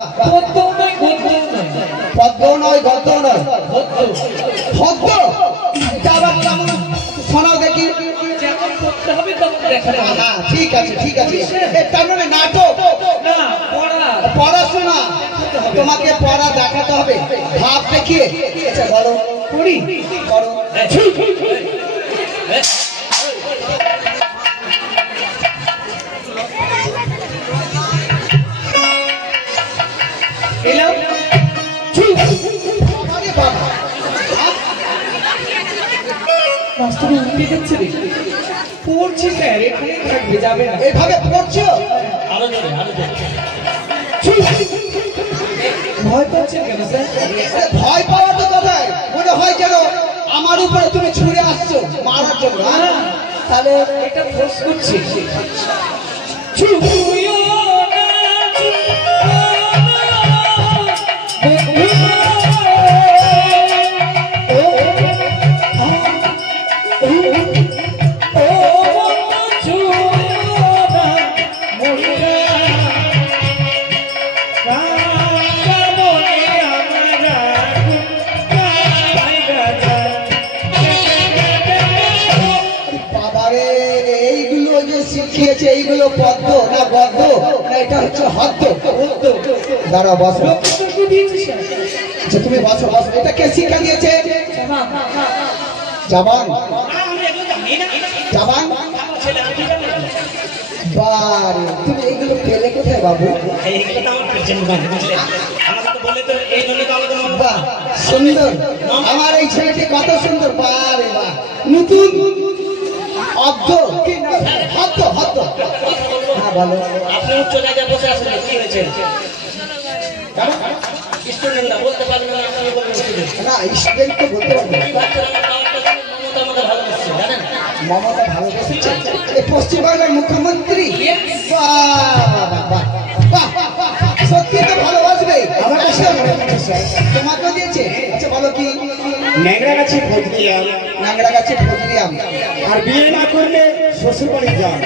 পদ্ম নয় গদ্য নয়, পদ্ম নয় গদ্য নয়, গদ্য পদ্ম। এটা আবার কেমন শোনাও দেখি। যেমন করতে হবে তেমন দেখাতে হবে। হ্যাঁ ঠিক আছে ঠিক আছে। তার মানে নাটক না, পড়া পড়াশোনা, তোমাকে পড়া দেখাতে হবে ভাব দেখিয়ে। আচ্ছা বলো পড়ি করো। এলাম আরে বাবা, বাস্তবে উঠে যাচ্ছে রে। পড়ছি স্যার, এখানে থাকবে, যাবে না। এইভাবে পড়ছো? আরো জোরে, আরো জোরে। ভয় পাচ্ছেন কেন স্যার? আরে ভয় পাওয়া তো কোথায়, মনে হয় যেন আমার উপরে তুমি ছুড়ে আসছো মারার জন্য। হ্যাঁ? তাহলে এটা ফোর্স করছি। ছুঁয়ো না, বাবারে, এইগুলো যে শিখিয়েছে এইগুলো পদ্ম না গদ্য না এটা হচ্ছে হদ্দ? দাঁড়া বসো। আচ্ছা তুমি বসো বসো। এটা কে শিক্ষা দিয়েছে? জাবান জাবান। বারে, তুমি এইগুলো পেলে কোথায় বাবু? বাহ সুন্দর, আমার এই ছেলেটি কত সুন্দর। বারে বাহ, নতুন অদ্য হদ্দ হদ্দ। হ্যাঁ বলো। আপনি উচ্চ জায়গায় বসে আছেন, কি হয়েছে? স্টুডেন্ট না বলতে পারবেন না, আপনি বলবেন স্টুডেন্ট। না স্টুডেন্ট তো বলতে পারবো। এই বাচ্চারা আমার পাওয়ারটা জানেন, মমতা আমাকে ভালোবাসছে, জানেন? মমতা ভালোবেসেছে এই পশ্চিমবাংলার মুখ্যমন্ত্রী। বাহ বাহ বাহ বাহ, সত্যি তো ভালোবাসবে। আমার কাছে তোমাকেও দিয়েছে। আচ্ছা বলো কি? ন্যাংরা গাছে ফজলিয়াম, নাংরা গাছে ফজলিয়াম। আর বিয়ে না করলে শ্বশুর বাড়ি যান।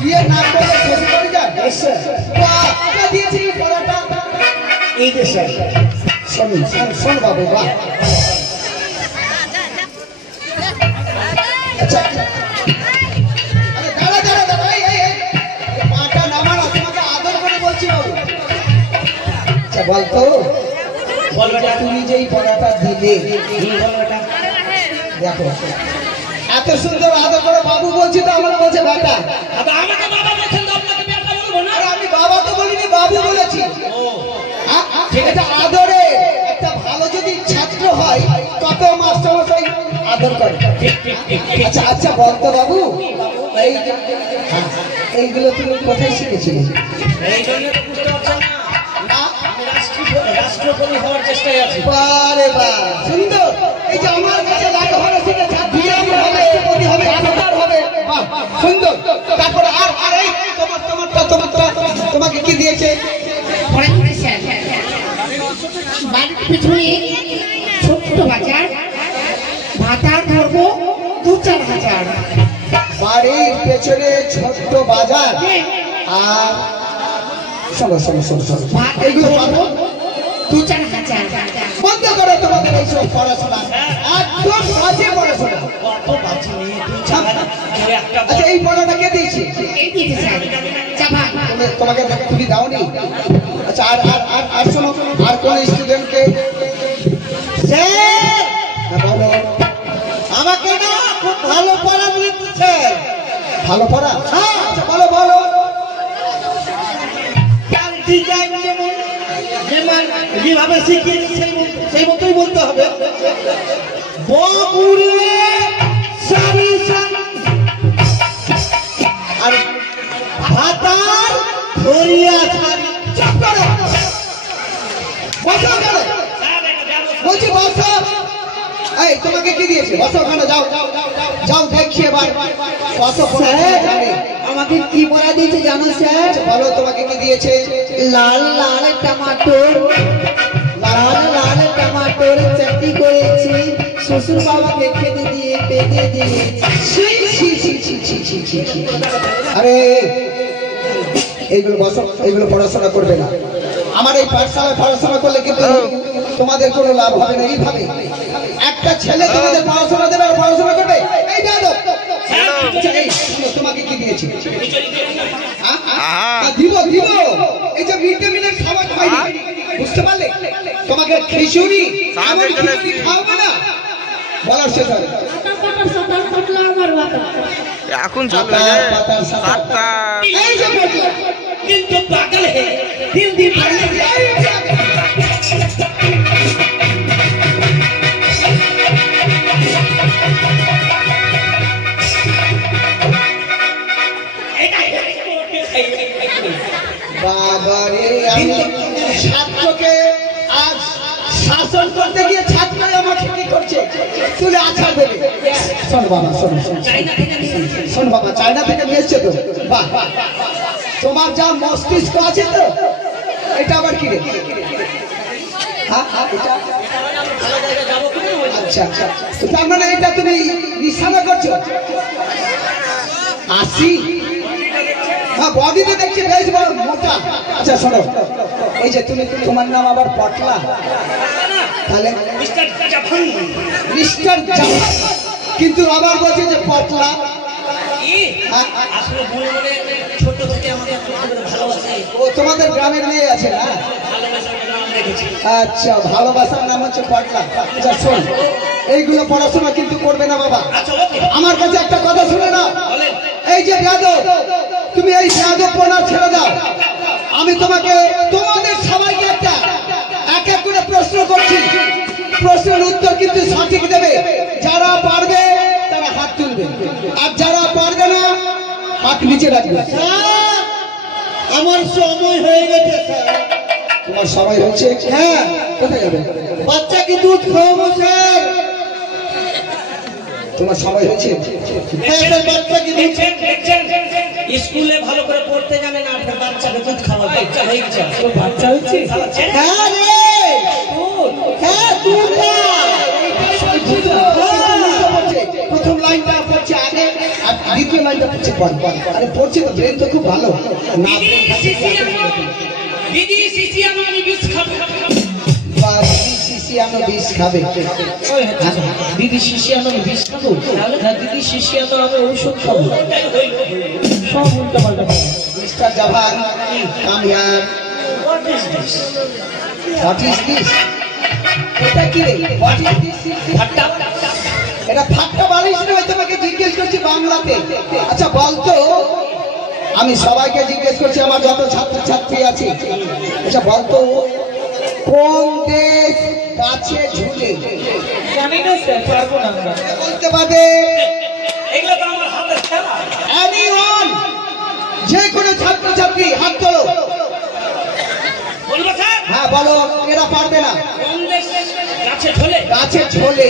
বিয়ে না করলে শ্বশুর বাড়ি যান। বাহ, কে দিয়েছে এই পড়াটা? এই যে স্যার, শোন শোন শোন বাবু, বাহ। আচ্ছা আরে দাঁড়া দাঁড়া দাঁড়া, এই এই এই, পাটা নামানো, তোমাকে আদর করে বলছি বাবু। আচ্ছা বলতো, বলবেটা তুমি যেই পড়াটা দিলে, বলবেটা দেখো এত সুন্দর আদর করে বাবু বলছি তো আমার বলছে বেটা। আমাকে বাবা বলছেন তো আপনাকে বেটা বলবো না? আরে আমি বাবা তো বলিনি, বাবু বলেছি। ও হ্যাঁ, এটা আদরে। একটা ভালো যদি ছাত্র হয় কত মাস্টারমশাই আদর করে। ঠিক ঠিক ঠিক ঠিক। আচ্ছা আচ্ছা বলতো বাবু, এই হ্যাঁ, এইগুলো তুমি কোথায় শিখেছিলে? এই জন্য তো বুঝতে পারছেন না, আমি রাষ্ট্রপতি হওয়ার চেষ্টায় আছি। বারে বাহ সুন্দর। এই যে আমার কাছে লেখাপড়া শিখেছে, বিএম হবে, রাষ্ট্রপতি হবে, ডাক্তার হবে। বাহ সুন্দর। তারপরে আর আর এই তোমাকে কি দিয়েছে? বাড়ির পিছনে ছোট্ট বাজার, ভাতার ধরবো 2-4 হাজার। বাড়ির পেছনে ছোট্ট বাজার, আর শোনো শোনো শোনো শোনো, এগুলো পাবো 2-4 হাজার। বন্ধ করো তোমাদের এইসব পড়াশোনা, একদম বাজে পড়াশোনা। কত বাচ্চা মেয়ে, তুই ছাড়া না, কেউ একটা আচ্ছা এই পড়াটা কে দিয়েছে? এই দিতে চাই চাপা। তোমাকে তুমি দাওনি? আচ্ছা আর আর আর আর শোনো, আর কোন স্টুডেন্টকে? বলো। আমাকে না খুব ভালো পড়া দিচ্ছে। ভালো পড়া? হ্যাঁ আচ্ছা বলো বলো। তার ডিজাইন যেমন যেমন যেভাবে শিখিয়েছি সেই মতোই বলতে হবে। বগুড়ে সারি সারি, আর ভাতার ধরিয়া ছাড়ি। চুপ করো, বসো ওখানে। বলছি বসো। এই তোমাকে কি দিয়েছে? বসো ওখানে, যাও যাও দেখি এবার। বসো জানি। আমাকে কি পড়া দিয়েছে জানো স্যার? আচ্ছা, বলো তোমাকে কি দিয়েছে? লাল লাল টমাটোর, লাল লাল টমাটোর চাটনি করেছি, শ্বশুর বাবাকে খেতে দিয়ে পেতে দিয়েছি। আরে এইগুলো বসো, এইগুলো পড়াশোনা করবে না। আমার এই পাঠশালায় পড়াশোনা করলে কিন্তু তোমাদের কোনো লাভ হবে না। এইভাবে একটা ছেলে তোমাদের পড়াশোনা দেবে আর পড়াশোনা করবে, এই বেয়াদব। আচ্ছা, এই শোনো, তোমাকে কি দিয়েছি? দিব দিব, এই যে মিড ডে মিলের খাবার খাইনি, বুঝতে পারলে? তোমাকে খিচুড়ি এমন খিচুড়ি খাওয়াবো না, বলার শেষ হবে। এখন চালু হয়ে যায় 7টা। এই যে বললাম, কিন্তু পাগল হে দিন দিন বাবারে, আমি ছাত্রকে আজ শাসন করতে গিয়ে ছাত্র আমাকে কি করছে, তুলে আছাড় দেবে। শোন বাবা, শোন শোন বাবা, চায়না থেকে নিয়ে এসছে তো, বাহ, তোমার যা মস্তিষ্ক আছে তো, এটা আবার কি রে? হ্যাঁ, এটা আচ্ছা আচ্ছা, তো তার মানে এটা তুমি নিশানা করছো? 80, হ্যাঁ, বডিতে দেখছি বেশ বড় মোটা। আচ্ছা শোনো, এই যে তুমি, তোমার নাম আবার পটলা, তাহলে মিস্টার জাফান মিস্টার জাফান, কিন্তু আবার বলছে যে পটলা। আসলে মনে মনে ছোট থেকে আমাকে ভালোবাসে, ও তোমাদের গ্রামের মেয়ে আছে না? ভালোবাসার নাম রেখেছি। আচ্ছা, ভালোবাসার নাম হচ্ছে পটলা। আচ্ছা শোন, এইগুলো পড়াশোনা কিন্তু করবে না বাবা। আচ্ছা ওকে, আমার কাছে একটা কথা শুনে না, বলেন। এই যে যাদব, তুমি এই যাদব পড়া ছেড়ে দাও। আমি তোমাকে, তোমাদের সবাইকে একটা এক এক করে প্রশ্ন করছি, প্রশ্নের উত্তর কিন্তু সঠিক দেবে। যারা পারবে তারা হাত তুলবে, আর যারা পারবে না হাত নিচে রাখবে। আমার সময় হয়ে গেছে স্যার। তোমার সময় হচ্ছে? হ্যাঁ, কোথায় যাবে? বাচ্চাকে দুধ খাওয়াবো স্যার। তোমার সময় হয়েছে? হ্যাঁ স্যার, বাচ্চাকে দুধ। দেখছেন স্কুলে ভালো করে পড়তে জানে না, আপনার বাচ্চাকে দুধ খাওয়াবে। বাচ্চা হয়ে গেছে, তো বাচ্চা হচ্ছে? হ্যাঁ রে, হ্যাঁ দুধ খা। প্রথম লাইনটা পড়ছে আগে, আর দ্বিতীয় লাইনটা পড়ছে পরে। আরে পড়ছে তো, ব্রেন তো খুব ভালো না। দিদি শিশি আমি বিষ খাবো। শিশিয়ানো বিষ খাবে? দিদি শিশিয়ানো আমি বিষ খাবো না, দিদি শিশিয়ানো আমি ঔষধ খাবো? সব উল্টা পাল্টা। মিস্টার জাভান, come here. What is this? এটা কি রে? What is this? এটা ঠাট্টা বালিশ নয়, তোমাকে জিজ্ঞেস করছি বাংলাতে। আচ্ছা বলতো, আমি সবাইকে জিজ্ঞেস করছি, আমার যত ছাত্রছাত্রী আছে, আচ্ছা বলতো, কোন দেশ কাছে ঝুলে? জানি না স্যার, পারবো না আমরা। বলতে পারবে? এগুলো তো আমার হাতের খেলা। এনিওয়ান, যে কোনো ছাত্রছাত্রী হাত তোলো। বলবো স্যার? হ্যাঁ বলো, এরা পারবে না। কোন দেশ কাছে ঝোলে? কাছে ঝোলে।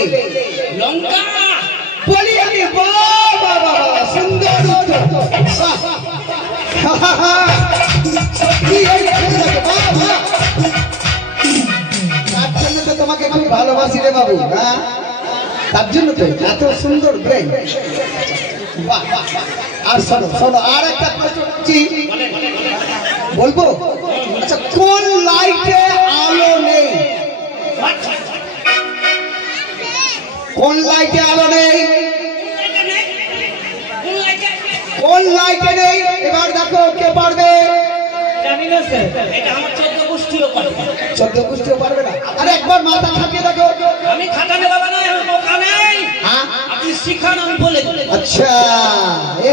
লঙ্কা। বলি আমি, বাহ বাহ বাহ, সুন্দর উত্তর। বাহ, সত্যি এই ছেলেটাকে, বাহ বাহ। তার জন্য তো তোমাকে খুব ভালোবাসি রে বাবু। হ্যাঁ, তার জন্য তো এত সুন্দর ব্রেন। বাহ বাহ বাহ। আর শোনো শোনো, আর একটা প্রশ্ন করছি, বলবো? আচ্ছা, কোন লাইটে আলো নেই? কোন লাইটে আলো নেই? কোন লাইটে নেই? এবার দেখো কে পারবে। জানি না স্যার। এটা আমার 14 গোষ্ঠীও পারে। 14 গোষ্ঠীও পারবে না। আরে একবার মাথা খাটিয়ে দেখো। আমি খাটানে বাবা নয়, আমি বোকা নেই। হ্যাঁ, আপনি শিখান, আমি বলে দিলে। আচ্ছা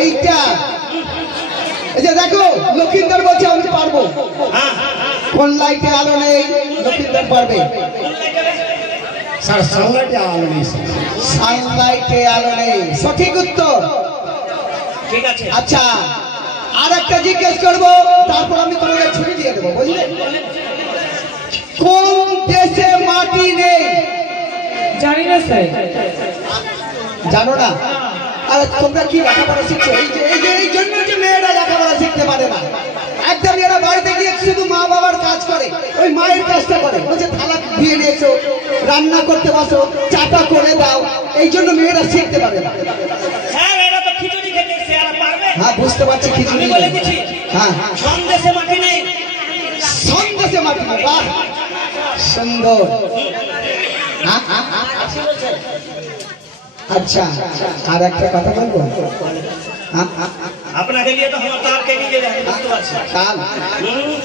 এইটা, এই যে দেখো, লক্ষিন্দর বলছে আমি পারবো। হ্যাঁ, কোন লাইটে আলো নেই? লক্ষিন্দর পারবে। স্যার সানলাইটে আলো নেই স্যার। সানলাইটে আলো নেই, সঠিক উত্তর। ঠিক আছে। আচ্ছা, আর একটা জিজ্ঞেস করবো, তারপর আমি তোমাকে ছুটি দিয়ে দেবো, বুঝলে? কোন দেশে মাটি নেই? জানি না স্যার। জানো না? আর তোমরা কি লেখাপড়া শিখছো? এই জন্য যে মেয়েরা লেখাপড়া শিখতে পারে না। একদম এরা বাড়িতে গিয়ে শুধু মা বাবার কাজ করে, ওই মায়ের কাজটা করে, বলছে থালা ধুয়ে নিয়েছো, রান্না করতে বসো, চাটা করে দাও। এই জন্য মেয়েরা শিখতে পারে না। স্যার এরা তো খিচুড়ি খেতে এসে, এরা পারবে? হ্যাঁ বুঝতে পারছি, খিচুড়ি। আমি বলে দিচ্ছি, হ্যাঁ হ্যাঁ, সন্দেশে মাটি নেই। সন্দেশে মাধ্যমে বাহ সুন্দর আচ্ছা আর একটা কথা বলবো আপনাকে নিয়ে তো আমার তার কেটে গেলে আমি বুঝতে পারছি কাল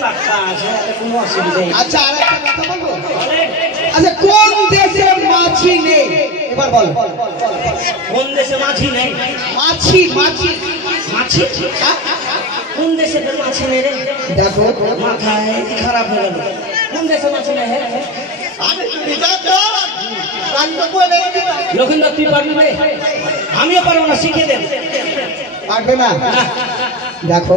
পাক্কা আছে কোনো অসুবিধা নেই আচ্ছা আর একটা কথা বলবো বলেন, আচ্ছা কোন দেশে মাছি নেই এবার বল কোন দেশে মাছি নেই মাছি মাছি মাছি কোন দেশে মাছি নেই রে দেখো মাথায় খারাপ হয়ে গেল কোন দেশে মাছি নেই লক্ষিন্দর তুই পারবি রে আমিও পারবো না শিখিয়ে দেব পারবে না দেখো